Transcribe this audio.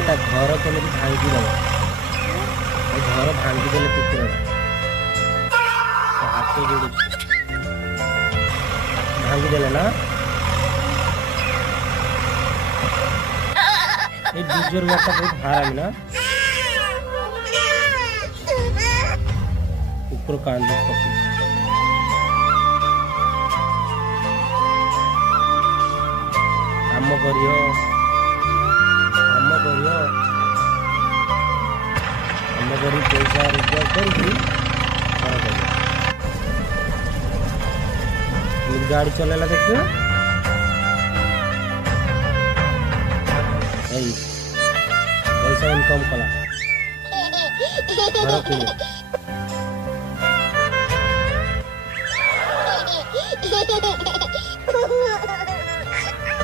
ଏଟା ଘର କେମିତି ଭାଙ୍ଗିଦବ, ଏ ଘର ଭାଙ୍ଗିଦେଲେ କୁକୁରଟା ହାତ ଯୋଡୁଛି, ଭାଙ୍ଗିଦେଲେ ନା এই বিজোর গাছটা বহুত হারামি না, কুকুর কান্দে কপি কাম করিও কাম করিও କାମ କରି ପଇସା ରୋଜଗାର କରିକି ଘର କରିବ। କେମିତି ଗାଡ଼ି ଚଲେଇଲା ଦେଖିବ, ଏଇ ପଇସା ଇନକମ୍ କଲା ଘର କିଣିବ।